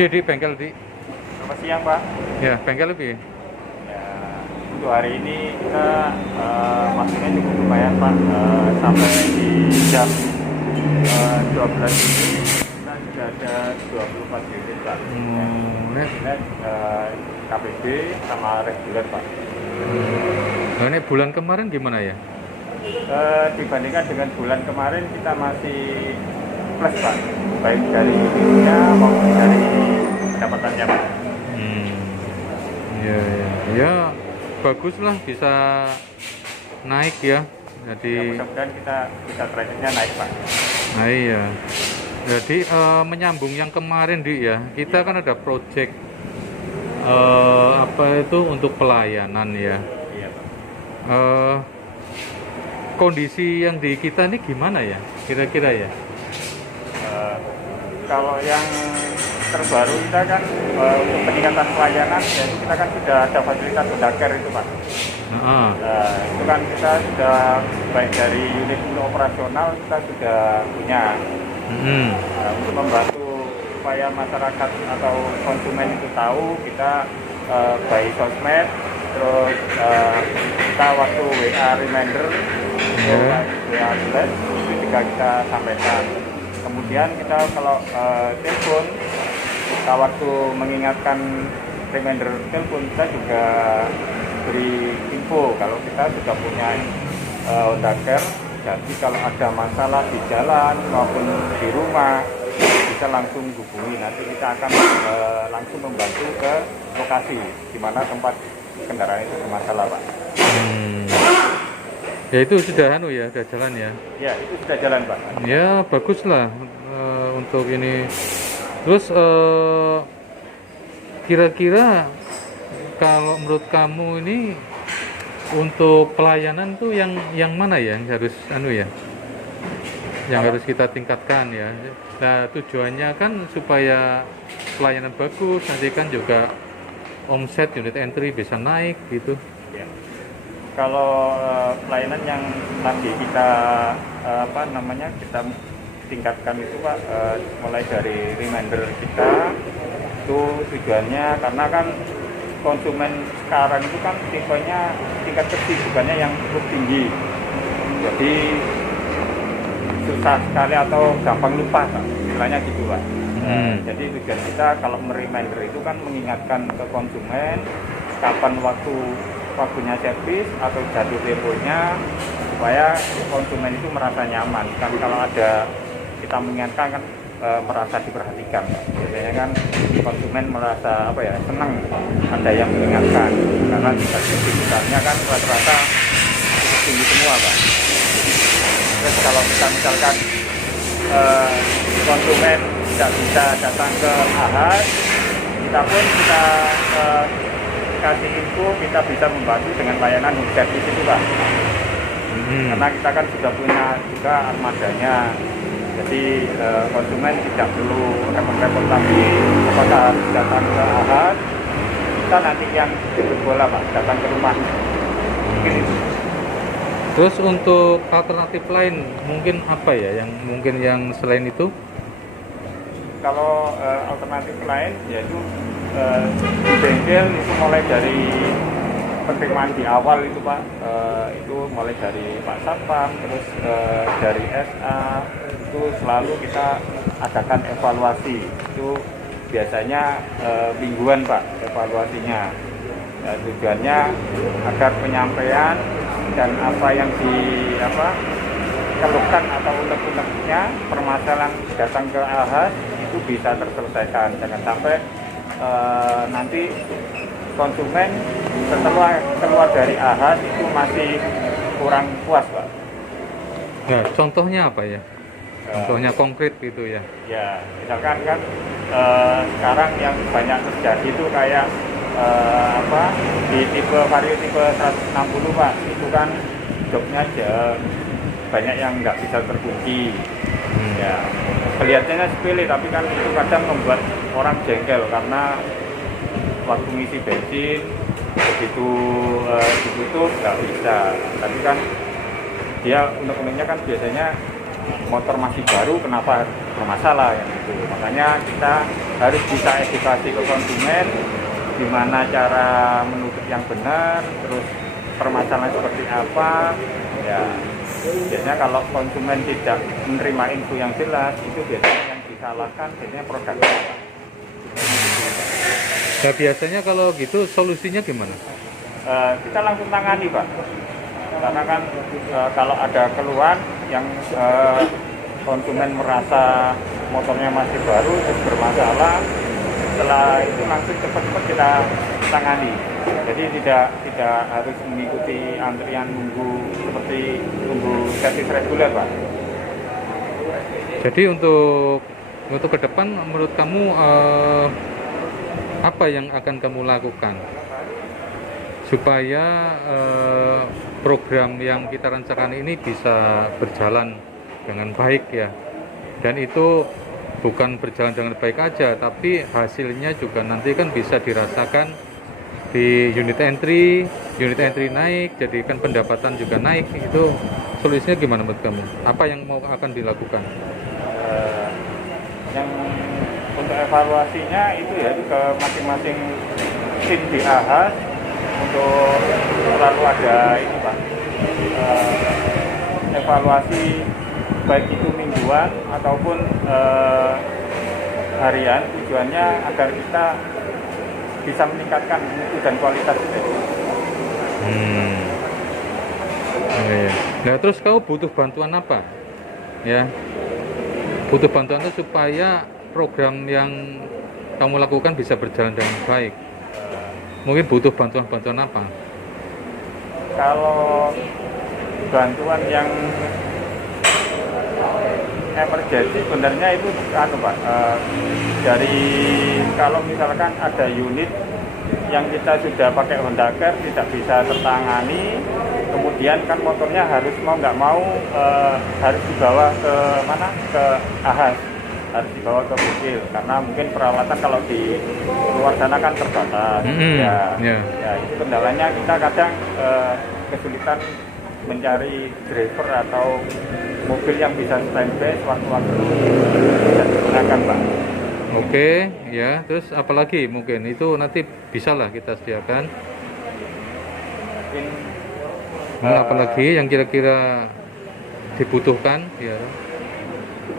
Di bengkel di. Selamat siang, Pak. Ya, bengkel lebih. Ya, untuk hari ini kita masuknya cukup lumayan, Pak. Sampai di jam 12 ini kita sudah ada 24 unit, Pak. Ini, KPB sama reguler, Pak. nah, ini bulan kemarin gimana ya? Dibandingkan dengan bulan kemarin kita masih plus, Pak. Baik dari unitnya maupun dari pendapatannya, Pak. Ya, ya, ya, bagus lah bisa naik ya. Ya, Jadi, mudah-mudahan kita bisa trafficnya naik, Pak. nah iya. Jadi menyambung yang kemarin di ya, kita kan ada project apa itu untuk pelayanan ya. Iya, Pak. Kondisi yang di kita ini gimana ya? Kira-kira ya? Eh, Kalau yang terbaru kita kan untuk peningkatan pelayanan, ya, kita kan sudah ada fasilitas Udaker itu, Pak. Nah, Itu kan kita sudah baik dari unit untuk operasional kita sudah punya. Untuk membantu supaya masyarakat atau konsumen itu tahu kita by sosmed, terus kita waktu WA reminder, WA alert itu juga kita sampaikan. Kemudian kita kalau telepon, kita waktu mengingatkan reminder telepon kita juga beri info kalau kita sudah punya Honda Care. Jadi kalau ada masalah di jalan maupun di rumah bisa langsung hubungi. Nanti kita akan langsung membantu ke lokasi di mana tempat kendaraan itu bermasalah, Pak. ya itu sudah sudah jalan ya. Ya, itu sudah jalan, Pak. Ya bagus lah untuk ini. Terus kira-kira kalau menurut kamu ini untuk pelayanan tuh yang mana ya yang harus yang harus kita tingkatkan ya. Nah tujuannya kan supaya pelayanan bagus, nanti kan juga omset unit entry bisa naik gitu. Ya. Kalau pelayanan yang lagi kita kita tingkatkan itu, Pak, mulai dari reminder kita itu tujuannya karena kan konsumen sekarang itu kan tipenya tingkat kesibukannya yang cukup tinggi, jadi susah sekali atau gampang lupa, Pak, istilahnya gitu, Pak. Jadi tujuan kita kalau mereminder itu kan mengingatkan ke konsumen kapan waktunya servis atau jatuh temponya supaya konsumen itu merasa nyaman. Kan kalau ada kita mengingatkan kan merasa diperhatikan. Biasanya kan konsumen merasa senang ada yang mengingatkan karena aktivitasnya kan rata-rata tinggi semua, Pak. Terus kalau kita misalkan konsumen tidak bisa datang ke Ahad, kita pun kita kasih info, kita bisa membantu dengan layanan home service itu, Pak. Karena kita kan sudah punya juga armadanya. Jadi konsumen tidak perlu repot-repot lagi apakah harus datang ke Ahad, kita nanti yang jemput bola, Pak, datang ke rumah. Mungkin itu. Terus untuk alternatif lain mungkin apa ya yang selain itu? Kalau alternatif lain yaitu di bengkel itu mulai dari penerimaan di awal itu, Pak, itu mulai dari Pak Satpam, terus dari SA itu selalu kita adakan evaluasi. Itu biasanya mingguan, Pak, evaluasinya. Ya, tujuannya agar penyampaian dan apa yang dikeluhkan atau unek-uneknya permasalahan datang ke Ahad itu bisa terselesaikan. Jangan sampai nanti konsumen setelah keluar dari Ahad itu masih kurang puas, Pak. Nah, contohnya apa ya? Contohnya konkret gitu ya. Ya, misalkan kan sekarang yang banyak terjadi itu kayak di Vario tipe 160, Pak, itu kan joknya aja banyak yang nggak bisa terkunci. Ya, kelihatannya sepele tapi kan itu kadang membuat orang jengkel karena waktu ngisi bensin begitu ditutup nggak bisa. Tapi kan dia unek-uneknya kan biasanya motor masih baru kenapa bermasalah ya gitu. Makanya kita harus bisa edukasi ke konsumen gimana cara menutup yang benar, terus permasalahan seperti apa ya. Biasanya kalau konsumen tidak menerima info yang jelas, itu biasanya yang disalahkan biasanya produknya. Nah, biasanya kalau gitu solusinya gimana? Kita langsung tangani, Pak. Karena kan kalau ada keluhan yang konsumen merasa motornya masih baru terus bermasalah, setelah itu langsung cepat-cepat kita tangani. Jadi tidak harus mengikuti antrian nunggu seperti nunggu servis reguler, Pak. Jadi untuk ke depan menurut kamu apa yang akan kamu lakukan supaya program yang kita rencanakan ini bisa berjalan dengan baik ya, dan itu bukan berjalan dengan baik aja, tapi hasilnya juga nanti kan bisa dirasakan di unit entry naik, jadi kan pendapatan juga naik. Itu solusinya gimana menurut kamu? Apa yang mau akan dilakukan? Yang untuk evaluasinya itu ya ke masing-masing tim di AHAS untuk selalu ada ini, Pak, evaluasi baik itu mingguan ataupun harian, tujuannya agar kita bisa meningkatkan mutu dan kualitas itu. Nah, terus kamu butuh bantuan apa? Ya, butuh bantuan itu supaya program yang kamu lakukan bisa berjalan dengan baik. Mungkin butuh bantuan apa? Kalau bantuan yang emergency sebenarnya itu Pak, dari kalau misalkan ada unit yang kita sudah pakai Honda Care tidak bisa tertangani, kemudian kan motornya harus mau nggak mau harus dibawa ke mana, ke AHAS, harus dibawa ke bukil karena mungkin peralatan kalau di luar sana kan terbatas. Ya itu kendalanya, kita kadang kesulitan mencari driver atau mobil yang bisa standby sewaktu-waktu bisa digunakan, Pak. Oke, ya. Terus apalagi mungkin itu nanti bisalah kita sediakan. Mungkin Apalagi yang kira-kira dibutuhkan, ya.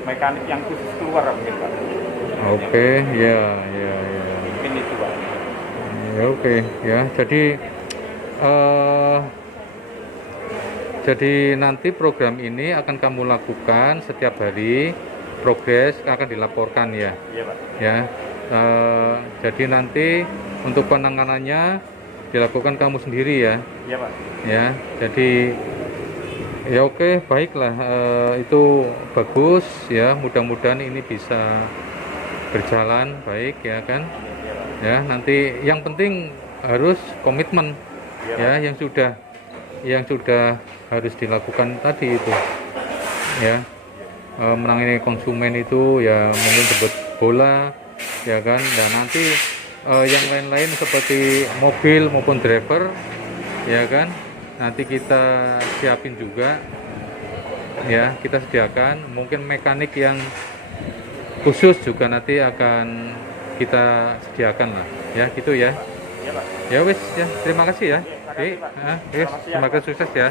mekanik yang khusus keluar mungkin, Pak. Oke, ya. Mungkin itu, Pak. Ya, oke, ya. Jadi nanti program ini akan kamu lakukan setiap hari, progres akan dilaporkan ya. Iya, Pak. Ya. Jadi nanti untuk penanganannya dilakukan kamu sendiri ya. Iya, Pak. Ya. Jadi ya oke, baiklah, itu bagus ya. Mudah-mudahan ini bisa berjalan baik ya kan. Iya, Pak. Ya, nanti yang penting harus komitmen Iya, ya, yang sudah harus dilakukan tadi itu ya. Menangani konsumen itu ya, mungkin jemput bola ya kan, dan nanti yang lain-lain seperti mobil maupun driver ya kan, nanti kita siapin juga ya, kita sediakan. Mungkin mekanik yang khusus juga nanti akan kita sediakan lah ya, gitu ya. Iya, Pak. Ya wis ya, terima kasih ya. Terima kasih, Pak. Yes, Selamat siang, semoga Pak. sukses ya.